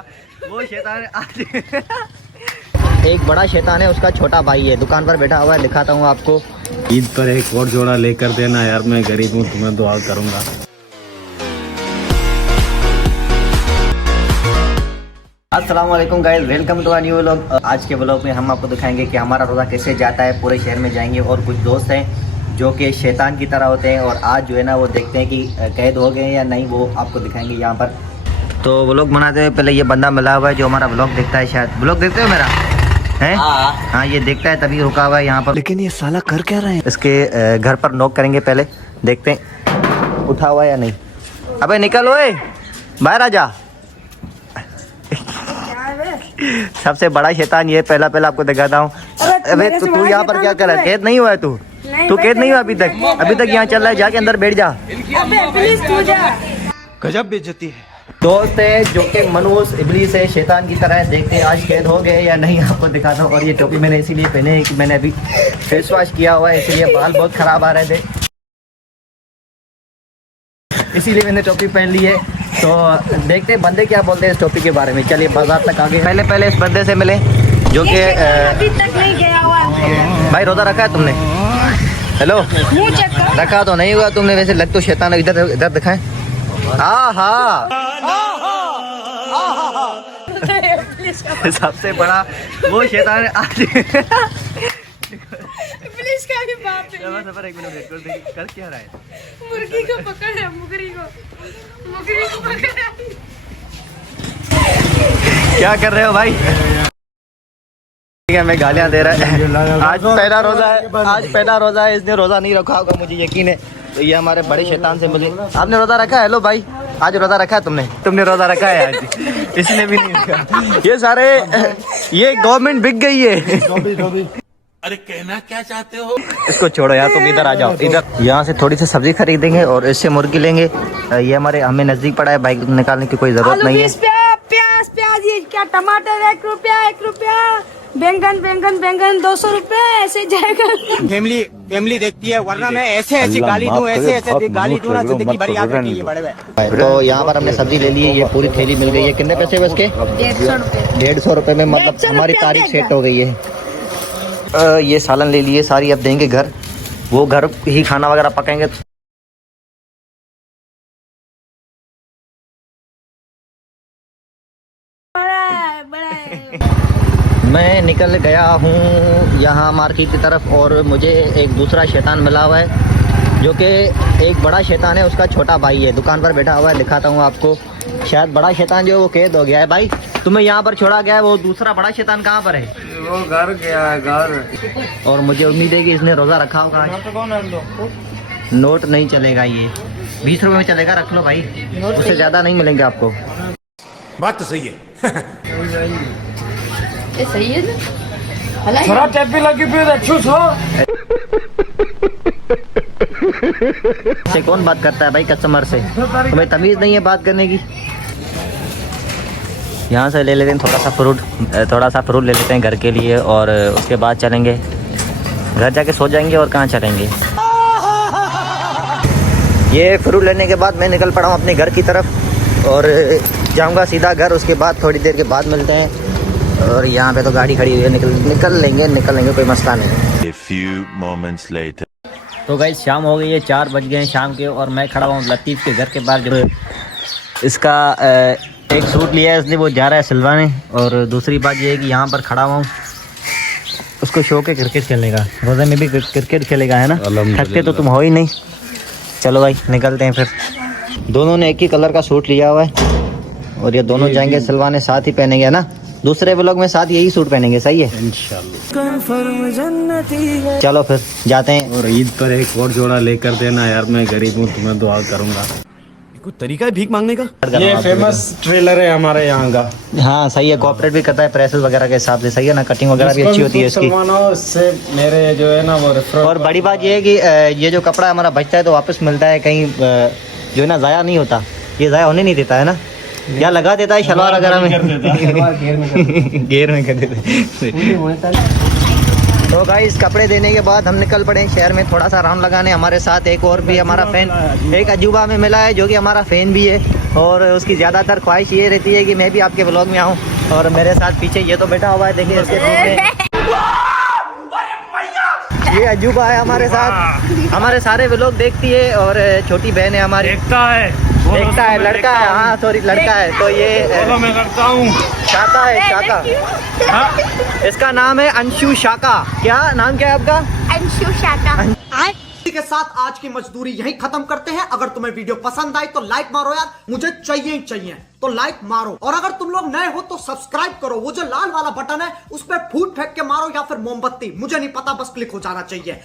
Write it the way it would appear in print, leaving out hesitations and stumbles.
बड़ा वो शैतान आज एक बड़ा शैतान है, उसका छोटा भाई है, दुकान पर बैठा हुआ है। दिखाता हूँ आपको। ईद पर एक और जोड़ा लेकर देना यार, मैं गरीब हूँ, तुम्हें दुआ करूँगा। अस्सलाम वालेकुम guys, welcome to a new vlog. आज के व्लॉग में हम आपको दिखाएंगे कि हमारा रोज़ा कैसे जाता है। पूरे शहर में जाएंगे और कुछ दोस्त हैं जो कि शैतान की तरह होते हैं, और आज जो है ना वो देखते हैं कि कैद हो गए या नहीं, वो आपको दिखाएंगे यहाँ पर। तो व्लॉग बनाते हुए पहले ये बंदा मिला हुआ है जो हमारा व्लॉग देखता है। शायद व्लॉग देखते हो मेरा है? हाँ, ये देखता है तभी रुका हुआ है यहाँ पर। लेकिन ये साला कर क्या रहे हैं? इसके घर पर नॉक करेंगे, पहले देखते हैं उठा हुआ है या नहीं। अबे निकल ओए, बाहर आ जा। सबसे बड़ा शैतान ये, पहला आपको दिखाता हूँ। अबे तू यहाँ पर क्या कर रहा है? कैद नहीं हुआ है तू कैद नहीं हुआ अभी तक यहाँ चल रहा है। जाके अंदर बैठ जा। गजब बेइज्जती है। दोस्त है जो कि मनूस इबलीस है, शैतान की तरह है। देखते हैं आज कैद हो गए या नहीं, आपको दिखाता हूँ। और ये टोपी मैंने इसीलिए पहने है कि मैंने अभी फेस वॉश किया हुआ है, इसीलिए बाल बहुत खराब आ रहे थे, इसीलिए मैंने टोपी पहन ली है। तो देखते हैं बंदे क्या बोलते हैं इस टोपी के बारे में। चलिए बाजार तक आगे। पहले इस बंदे से मिले जो कि अभी तक नहीं गया हुआ। भाई रोज़ा रखा है तुमने? हेलो, रखा तो नहीं हुआ तुमने, वैसे लग तो शैतान। इधर दिखाएं। सबसे बड़ा वो शैतान है आज। पुलिस का भी बाप है। एक मिनट कर क्या रहा है? मुर्गी को पकड़ है, मुर्गी को पकड़ है। क्या कर रहे हो भाई? ठीक है, मैं गालियाँ दे रहा है। आज पहला रोजा है, इसने रोजा नहीं रखा होगा मुझे यकीन है। तो ये हमारे बड़े शैतान से मुझे। आपने रोजा रखा है? हेलो भाई, आज रोजा रखा है तुमने रोजा रखा है आज? इसने भी नहीं रखा। ये सारे ये गवर्नमेंट बिक गई है। अरे कहना क्या चाहते हो? इसको छोड़ो यार, तुम इधर आ जाओ। इधर यहाँ से थोड़ी सी सब्जी खरीदेंगे और इससे मुर्गी लेंगे। ये हमें नजदीक पड़ा है, बाइक निकालने की कोई जरूरत नहीं है। प्याज ये क्या, टमाटर 1 रुपया, बैंगन 200 रुपए, ऐसे जाएगा। फैमिली देखती है, वरना मैं ऐसे गाली दूं, ऐसे गाली दूं ना, जिंदगी भर याद रखेंगे बड़े भाई। तो यहाँ पर हमने सब्जी ले ली है, ये पूरी थैली मिल गई है। कितने पैसे है इसके? 150 रुपए में, मतलब हमारी तारीख सेट हो गई है। ये सालन ले लिए सारी, अब देंगे घर। वो घर ही खाना वगैरह पकाएंगे। मैं निकल गया हूँ यहाँ मार्केट की तरफ, और मुझे एक दूसरा शैतान मिला हुआ है जो कि एक बड़ा शैतान है, उसका छोटा भाई है, दुकान पर बैठा हुआ है। दिखाता हूँ आपको। शायद बड़ा शैतान जो है वो कैद हो गया है। भाई तुम्हें यहाँ पर छोड़ा गया है, वो दूसरा बड़ा शैतान कहाँ पर है? वो घर गया है, घर। और मुझे उम्मीद है कि इसने रोज़ा रखा होगा आज। नोट नहीं चलेगा, ये 20 रुपए में चलेगा, रख लो भाई, उससे ज़्यादा नहीं मिलेंगे आपको। बात तो सही है। सही है थोड़ा टेपी लगी फिर से कौन बात करता है भाई कस्टमर से? तुम्हें तमीज़ नहीं है बात करने की। यहाँ से ले लेते हैं थोड़ा सा फ्रूट ले लेते हैं घर के लिए, और उसके बाद चलेंगे घर, जाके सो जाएंगे। और कहाँ चलेंगे? ये फ्रूट लेने के बाद मैं निकल पड़ा हूँ अपने घर की तरफ, और जाऊँगा सीधा घर। उसके बाद थोड़ी देर के बाद मिलते हैं। और यहाँ पे तो गाड़ी खड़ी हुई है, निकल लेंगे, कोई मसला नहीं। A few moments later. तो गाइस शाम हो गई है, 4 बज गए हैं शाम के, और मैं खड़ा हूँ लतीफ़ के घर के बाहर। जो इसका एक सूट लिया है इसलिए वो जा रहा है सिलवाने। और दूसरी बात ये है कि यहाँ पर खड़ा हुआ हूँ, उसको शौक है क्रिकेट खेलने का। रोज़े में भी क्रिकेट खेलेगा है ना? थकते तो तुम हो ही नहीं। चलो भाई निकलते हैं फिर। दोनों ने एक ही कलर का सूट लिया हुआ है, और ये दोनों जाएंगे सिलवाने, साथ ही पहनेंगे है ना? दूसरे व्लॉग में साथ यही सूट पहनेंगे, सही है इंशाल्लाह। चलो फिर जाते हैं। और ईद पर एक और जोड़ा लेकर देना यार, मैं गरीब हूँ, तुम्हें दुआ करूँगा। कुछ तरीका है भीख मांगने का? ये फेमस ट्रेलर है हमारे यहाँ का। हाँ सही है, कॉपरेट भी करता है प्रेसेस वगैरह के हिसाब से, सही है ना? कटिंग वगैरह भी अच्छी होती है इसकी। इससे मेरे जो है ना वो रेफर। और बड़ी बात ये है कि ये जो कपड़ा हमारा बचता है तो वापस मिलता है, कहीं जो है ना ज़ाया नहीं होता। ये ज़ाया होने नहीं देता है ना, या लगा देता है शलवार वगैरह में, घेर में कर देता है। तो गाइस कपड़े देने के बाद हम निकल पड़े शहर में थोड़ा सा राउंड लगाने। हमारे साथ एक और भी हमारा फैन, एक अजूबा में मिला है जो कि हमारा फैन भी है, और उसकी ज़्यादातर ख्वाहिश ये रहती है कि मैं भी आपके व्लॉग में आऊँ। और मेरे साथ पीछे ये तो बैठा हुआ है, देखिए इसके रूम में ये अजूबा है हमारे साथ, हमारे सारे व्लॉग देखती है। और छोटी बहन है हमारी, देखता है लड़का है, हाँ सॉरी लड़का है। तो ये मैं करता हूँ। शाका है, शाका, इसका नाम है अंशु शाका। क्या नाम क्या है आपका? अंशु शाका। इसी के साथ आज की मजदूरी यहीं खत्म करते हैं। अगर तुम्हें वीडियो पसंद आई तो लाइक मारो यार, मुझे चाहिए ही चाहिए, तो लाइक मारो। और अगर तुम लोग नए हो तो सब्सक्राइब करो, वो जो लाल वाला बटन है उस पर फूट फेंक के मारो या फिर मोमबत्ती, मुझे नहीं पता, बस क्लिक हो जाना चाहिए।